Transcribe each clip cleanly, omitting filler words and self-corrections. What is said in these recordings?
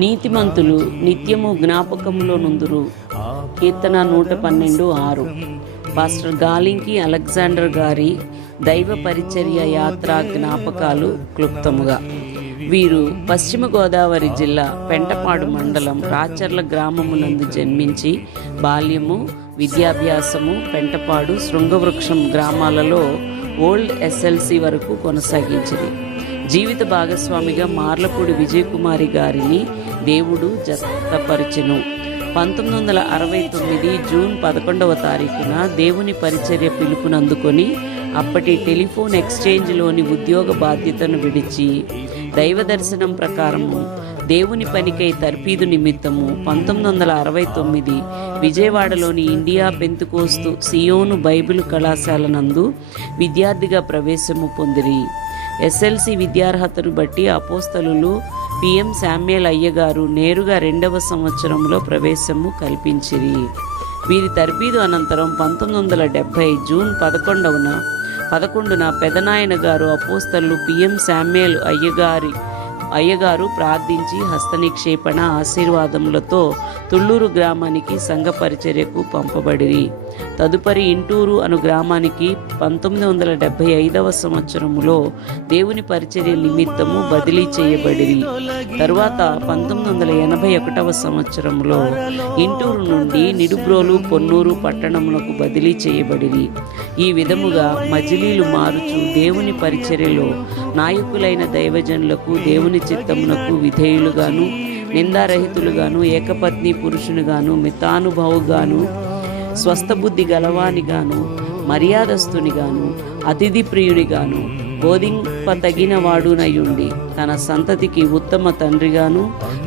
నీతిమంతులు నిత్యము జ్ఞాపకములో నుందురు. కీర్తన 112:6. Pastor Galinki Alexander గారి దైవ పరిచర్య యాత్రా జ్ఞాపకాలు క్లుప్తముగా. వీరు పశ్చిమ గోదావరి జిల్లా పెంటపాడు మండలం రాచర్ల గ్రామమునందు జన్మించి బాల్యము, విద్యాభ్యాసము పెంటపాడు, శృంగవృక్షం గ్రామాలలో ఓల్డ్ ఎస్ఎల్సి వరకు కొనసాగించింది. జీవిత భాగస్వామిగా మార్లపూడి విజయకుమారి గారిని దేవుడు జతపరిచెను. 1969 జూన్ 11వ తారీఖున దేవుని పరిచర్య పిలుపునందుకొని అప్పటి టెలిఫోన్ ఎక్స్చేంజ్లోని ఉద్యోగ బాధ్యతను విడిచి దైవ దర్శనం ప్రకారము దేవుని పనికై తర్ఫీదు నిమిత్తము 1969 విజయవాడలోని ఇండియా పెంతుకోస్తు సియోను బైబిల్ కళాశాల నందు విద్యార్థిగా ప్రవేశము పొందిరి. ఎస్ఎల్సి విద్యార్హతను బట్టి అపోస్తలులు పిఎం శామ్యుయల్ అయ్యగారు నేరుగా 2వ సంవత్సరంలో ప్రవేశము కల్పించిరి. వీరి తర్ఫీదు అనంతరం 1970 జూన్ 11న పెదనాయన గారు అపోస్తలు పిఎం శామ్యుయల్ అయ్యగారు ప్రార్థించి హస్తనిక్షేపణ ఆశీర్వాదములతో తుళ్ళూరు గ్రామానికి సంఘ పరిచర్యకు పంపబడిరి. తదుపరి ఇంటూరు అను గ్రామానికి 1975వ సంవత్సరములో దేవుని పరిచర్య నిమిత్తము బదిలీ చేయబడిరి. తరువాత 1981వ సంవత్సరంలో ఇంటూరు నుండి నిడుబ్రోలు, పొన్నూరు పట్టణములకు బదిలీ చేయబడిరి. ఈ విధముగా మజిలీలు మారుచు దేవుని పరిచర్యలో నాయకులైన దైవజనులకు దేవుని చిత్తమునకు విధేయులుగాను, నిందారహితులుగాను, ఏకపత్ని పురుషునిగాను, మితానుభవుగాను, స్వస్థబుద్ధి గలవానిగాను, మర్యాదస్తునిగాను, అతిథి ప్రియునిగాను, బోధింపతగిన వాడునయుండి తన సంతతికి ఉత్తమ తండ్రిగాను,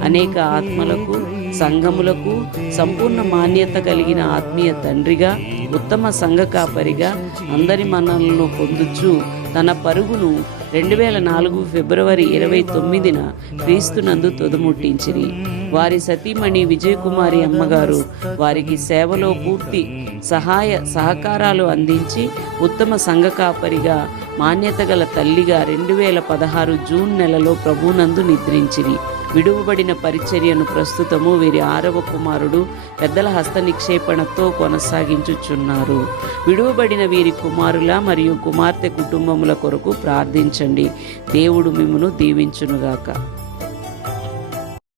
అనేక ఆత్మలకు సంఘములకు సంపూర్ణ మాన్యత కలిగిన ఆత్మీయ తండ్రిగా, ఉత్తమ సంఘ కాపరిగా అందరి మన్ననలను పొందుచు తన పరుగును 2004 ఫిబ్రవరి 29న క్రీస్తునందు తుదముట్టించిరి. వారి సతీమణి విజయకుమారి అమ్మగారు వారికి సేవలో పూర్తి సహకారాలు అందించి ఉత్తమ సంఘ కాపరిగా, మాన్యత గల తల్లిగా 2016 జూన్ నెలలో ప్రభునందు నిద్రించిరి. విడువబడిన పరిచర్యను ప్రస్తుతము వీరి 6వ కుమారుడు పెద్దల హస్త నిక్షేపణతో కొనసాగించుచున్నారు. విడువబడిన వీరి కుమారుల మరియు కుమార్తె కుటుంబముల కొరకు ప్రార్థించండి. దేవుడు మిమ్మును దీవించునుగాక.